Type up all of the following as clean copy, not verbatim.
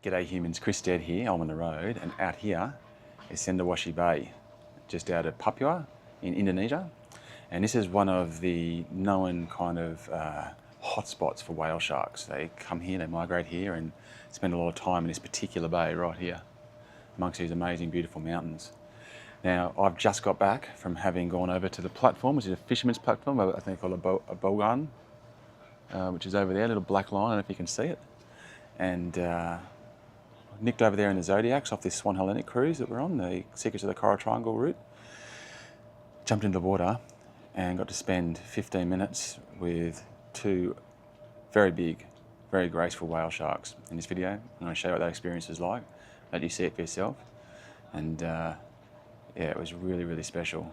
G'day humans, Chris Dead here, I'm on the road, and out here is Cenderawasih Bay, just out of Papua in Indonesia. And this is one of the known kind of hotspots for whale sharks. They come here, they migrate here and spend a lot of time in this particular bay right here, amongst these amazing, beautiful mountains. Now, I've just got back from having gone over to the platform, which is a fisherman's platform, I think called a Bagan, which is over there, a little black line, I don't know if you can see it. And nicked over there in the Zodiacs off this Swan Hellenic cruise that we're on, the Secrets of the Coral Triangle route. Jumped into the water and got to spend 15 minutes with two very big, very graceful whale sharks. In this video, I'm going to show you what that experience is like, let you see it for yourself. And yeah, it was really, really special.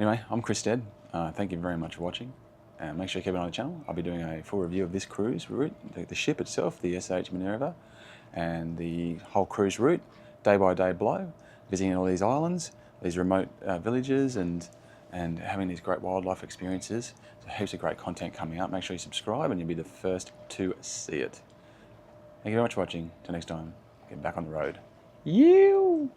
Anyway, I'm Chris Stead. Thank you very much for watching. And make sure you keep it on the channel. I'll be doing a full review of this cruise route, the ship itself, the SH Minerva, and the whole cruise route, day by day below, visiting all these islands, these remote villages, and having these great wildlife experiences. So heaps of great content coming up. Make sure you subscribe and you'll be the first to see it. Thank you very much for watching. Till next time, get back on the road. You.